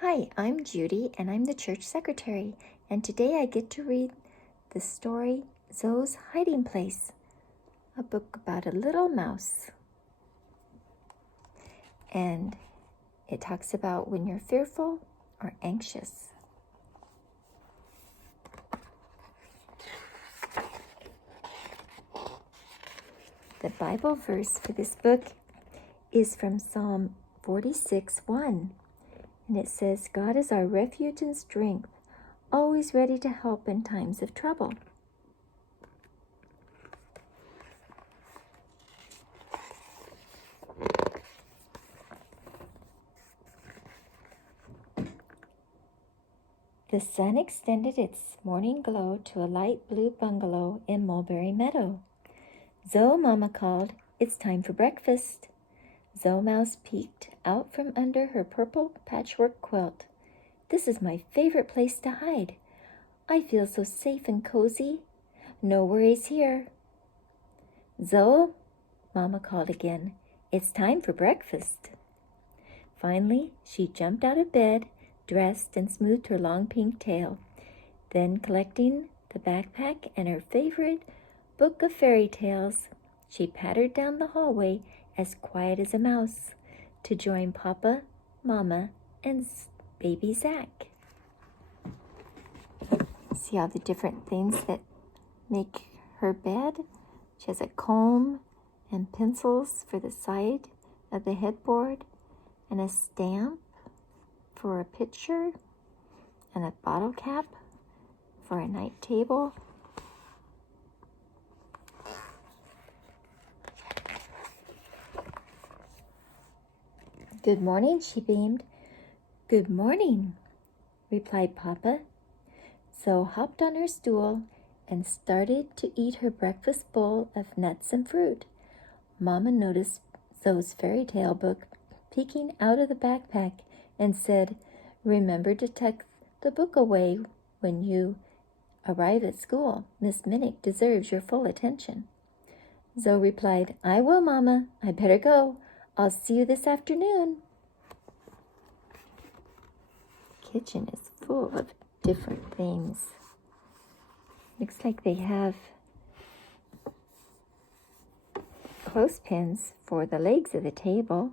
Hi, I'm Judy, and I'm the church secretary, and today I get to read the story Zoe's Hiding Place, a book about a little mouse. And it talks about when you're fearful or anxious. The Bible verse for this book is from Psalm 46:1. And it says, God is our refuge and strength, always ready to help in times of trouble. The sun extended its morning glow to a light blue bungalow in Mulberry Meadow. Zoe, Mama called, it's time for breakfast. Zoe Mouse peeked out from under her purple patchwork quilt. This is my favorite place to hide. I feel so safe and cozy. No worries here. Zoe, Mama called again. It's time for breakfast. Finally, she jumped out of bed, dressed, and smoothed her long pink tail. Then, collecting the backpack and her favorite book of fairy tales, she pattered down the hallway as quiet as a mouse to join Papa, Mama, and baby Zach. See all the different things that make her bed? She has a comb and pencils for the side of the headboard, and a stamp for a picture, and a bottle cap for a night table. Good morning, she beamed. Good morning, replied Papa. Zoe hopped on her stool and started to eat her breakfast bowl of nuts and fruit. Mama noticed Zoe's fairy tale book peeking out of the backpack and said, remember to tuck the book away when you arrive at school. Miss Minnick deserves your full attention. Zoe replied, I will, Mama. I better go. I'll see you this afternoon. The kitchen is full of different things. Looks like they have clothespins for the legs of the table.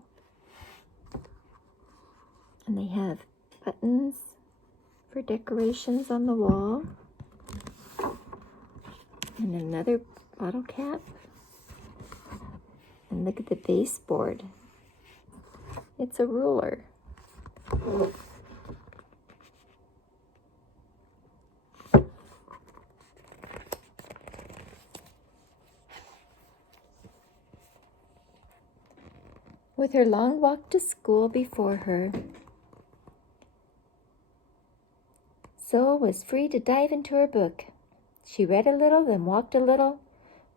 And they have buttons for decorations on the wall. And another bottle cap. And look at the baseboard. It's a ruler. With her long walk to school before her, Zoe was free to dive into her book. She read a little, then walked a little,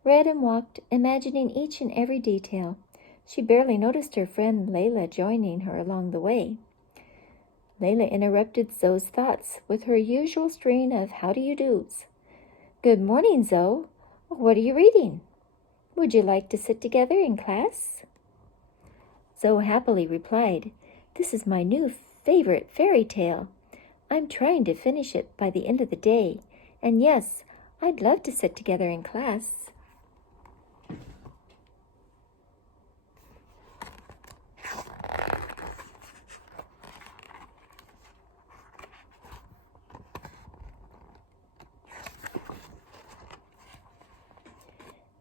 read and walked, imagining each and every detail. She barely noticed her friend Layla joining her along the way. Layla interrupted Zoe's thoughts with her usual string of how-do-you-dos. Good morning, Zoe. What are you reading? Would you like to sit together in class? Zoe happily replied, this is my new favorite fairy tale. I'm trying to finish it by the end of the day, and yes, I'd love to sit together in class.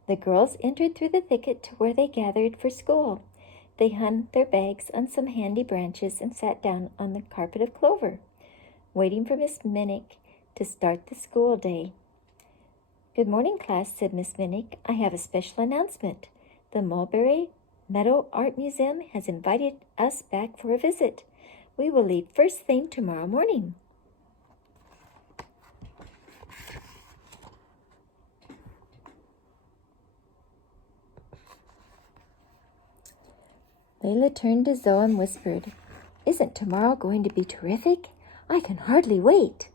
The girls entered through the thicket to where they gathered for school. They hung their bags on some handy branches and sat down on the carpet of clover, waiting for Miss Minnick to start the school day. Good morning, class, said Miss Minnick. I have a special announcement. The Mulberry Meadow Art Museum has invited us back for a visit. We will leave first thing tomorrow morning. Layla turned to Zoe and whispered, isn't tomorrow going to be terrific? I can hardly wait.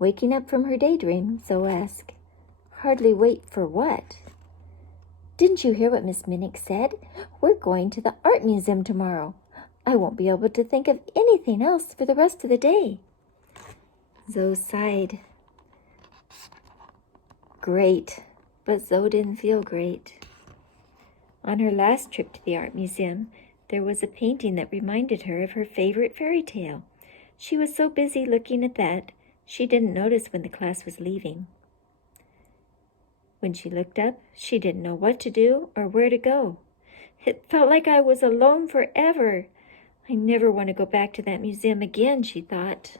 Waking up from her daydream, Zoe asked, hardly wait for what? Didn't you hear what Miss Minnick said? We're going to the art museum tomorrow. I won't be able to think of anything else for the rest of the day. Zoe sighed. Great, but Zoe didn't feel great. On her last trip to the art museum, there was a painting that reminded her of her favorite fairy tale. She was so busy looking at that, she didn't notice when the class was leaving. When she looked up, she didn't know what to do or where to go. It felt like I was alone forever. I never want to go back to that museum again, she thought.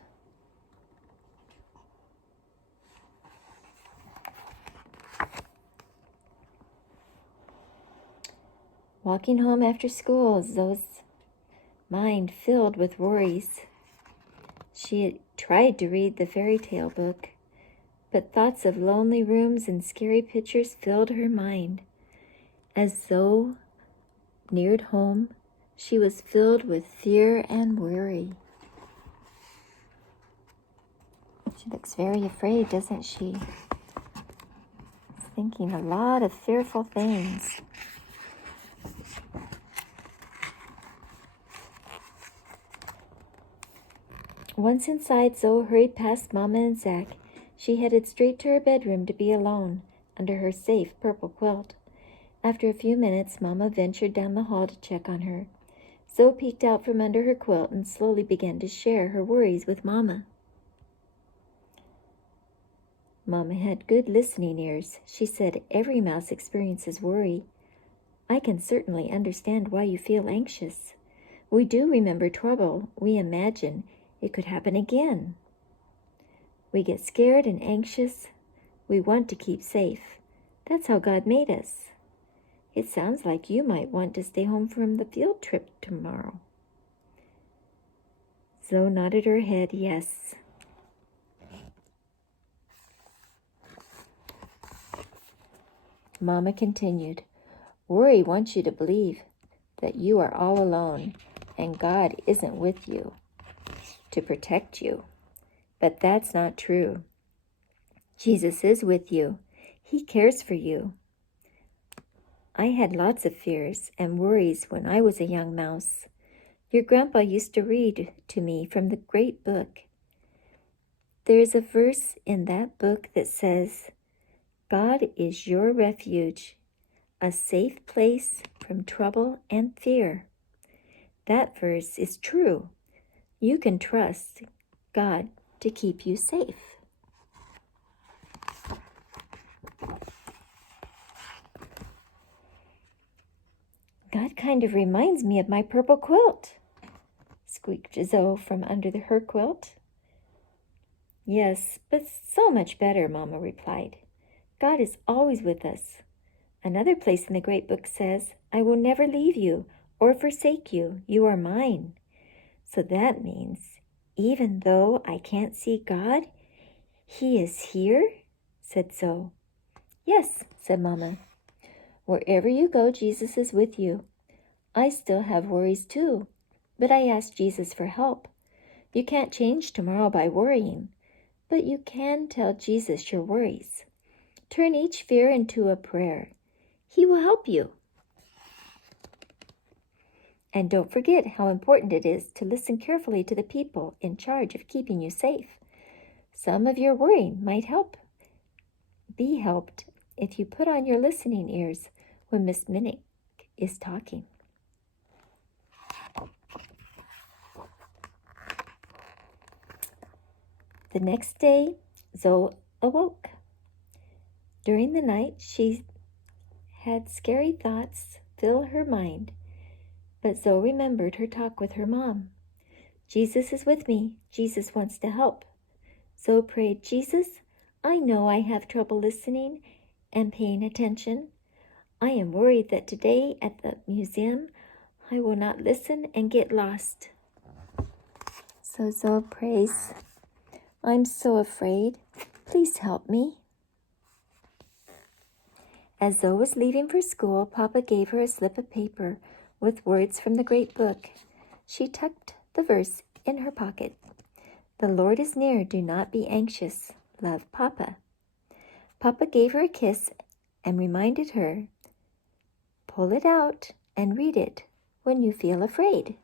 Walking home after school, Zoe's mind filled with worries. She had tried to read the fairy tale book, but thoughts of lonely rooms and scary pictures filled her mind. As Zoe neared home, she was filled with fear and worry. She looks very afraid, doesn't she? Thinking a lot of fearful things. Once inside, Zoe hurried past Mama and Zach. She headed straight to her bedroom to be alone, under her safe purple quilt. After a few minutes, Mama ventured down the hall to check on her. Zoe peeked out from under her quilt and slowly began to share her worries with Mama. Mama had good listening ears. She said, "Every mouse experiences worry. I can certainly understand why you feel anxious. We do remember trouble. We imagine it could happen again. We get scared and anxious. We want to keep safe. That's how God made us. It sounds like you might want to stay home from the field trip tomorrow." Zoe nodded her head yes. Mama continued, "Worry wants you to believe that you are all alone and God isn't with you to protect you. But that's not true. Jesus is with you. He cares for you. I had lots of fears and worries when I was a young mouse. Your grandpa used to read to me from the great book. There's a verse in that book that says, 'God is your refuge, a safe place from trouble and fear.' That verse is true. You can trust God to keep you safe." "God kind of reminds me of my purple quilt," squeaked Zoe from under her quilt. "Yes, but so much better," Mama replied. "God is always with us. Another place in the great book says, 'I will never leave you or forsake you. You are mine.' So that means, even though I can't see God, He is here," said Zoe. "Yes," said Mama. "Wherever you go, Jesus is with you. I still have worries too, but I asked Jesus for help. You can't change tomorrow by worrying, but you can tell Jesus your worries. Turn each fear into a prayer. He will help you. And don't forget how important it is to listen carefully to the people in charge of keeping you safe. Some of your worrying might be helped if you put on your listening ears when Miss Minnick is talking." The next day, Zoe awoke. During the night, she had scary thoughts fill her mind, but Zoe remembered her talk with her mom. "Jesus is with me. Jesus wants to help." Zoe prayed, "Jesus, I know I have trouble listening and paying attention. I am worried that today at the museum, I will not listen and get lost." So Zoe prays, "I'm so afraid. Please help me." As Zoe was leaving for school, Papa gave her a slip of paper with words from the great book. She tucked the verse in her pocket. "The Lord is near. Do not be anxious. Love, Papa." Papa gave her a kiss and reminded her, "Pull it out and read it when you feel afraid."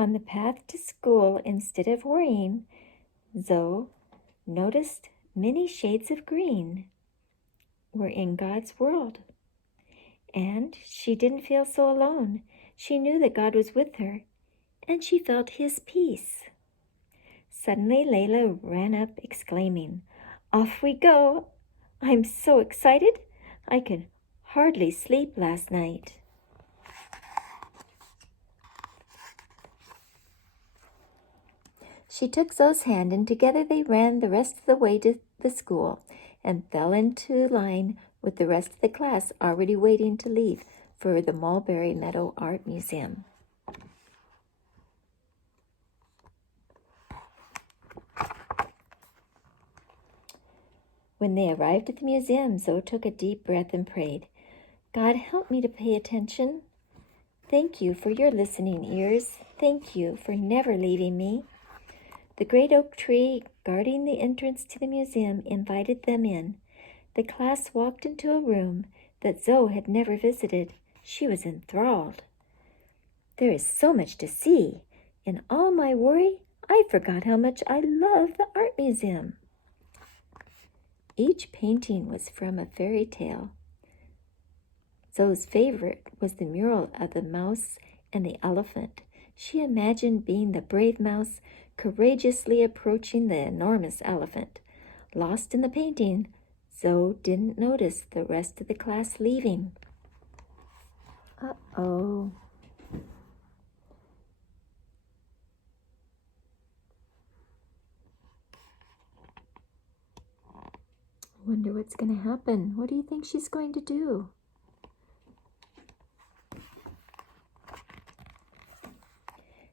On the path to school, instead of worrying, Zoe noticed many shades of green were in God's world. And she didn't feel so alone. She knew that God was with her, and she felt His peace. Suddenly, Layla ran up, exclaiming, "Off we go! I'm so excited. I could hardly sleep last night." She took Zoe's hand, and together they ran the rest of the way to the school and fell into line with the rest of the class already waiting to leave for the Mulberry Meadow Art Museum. When they arrived at the museum, Zoe took a deep breath and prayed, "God, help me to pay attention. Thank you for your listening ears. Thank you for never leaving me." The great oak tree guarding the entrance to the museum invited them in. The class walked into a room that Zoe had never visited. She was enthralled. "There is so much to see. In all my worry, I forgot how much I love the art museum." Each painting was from a fairy tale. Zoe's favorite was the mural of the mouse and the elephant. She imagined being the brave mouse courageously approaching the enormous elephant. Lost in the painting, Zoe didn't notice the rest of the class leaving. Uh-oh. I wonder what's going to happen. What do you think she's going to do?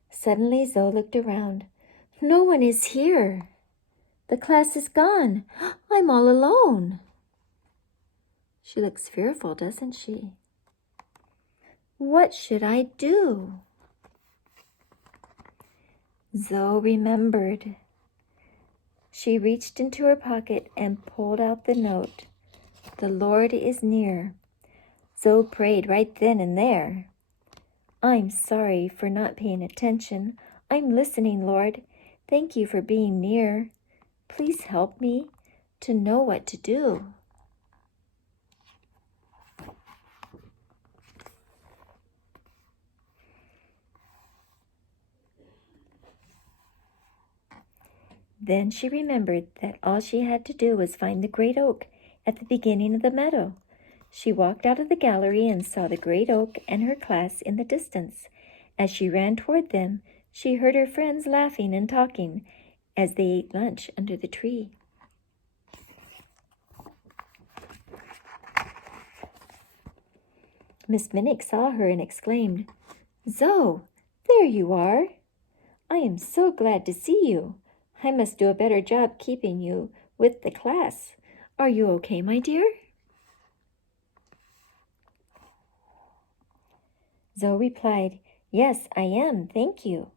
Suddenly, Zoe looked around. No one is here. The class is gone. I'm all alone. She looks fearful, doesn't she? What should I do? Zoe remembered. She reached into her pocket and pulled out the note. "The Lord is near." Zoe prayed right then and there. "I'm sorry for not paying attention. I'm listening, Lord. Thank you for being near. Please help me to know what to do." Then she remembered that all she had to do was find the great oak at the beginning of the meadow. She walked out of the gallery and saw the great oak and her class in the distance. As she ran toward them, she heard her friends laughing and talking as they ate lunch under the tree. Miss Minnick saw her and exclaimed, "Zoe, there you are! I am so glad to see you. I must do a better job keeping you with the class. Are you okay, my dear?" Zoe replied, "Yes, I am, thank you.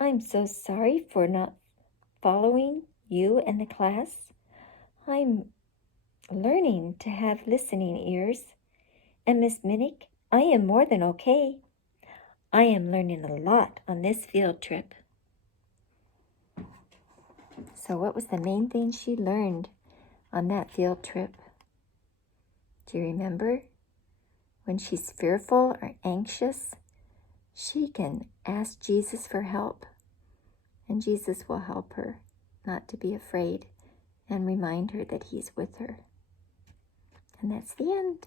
I'm so sorry for not following you and the class. I'm learning to have listening ears. And Miss Minnick, I am more than okay. I am learning a lot on this field trip." So what was the main thing she learned on that field trip? Do you remember? When she's fearful or anxious, she can ask Jesus for help, and Jesus will help her not to be afraid and remind her that He's with her. And that's the end.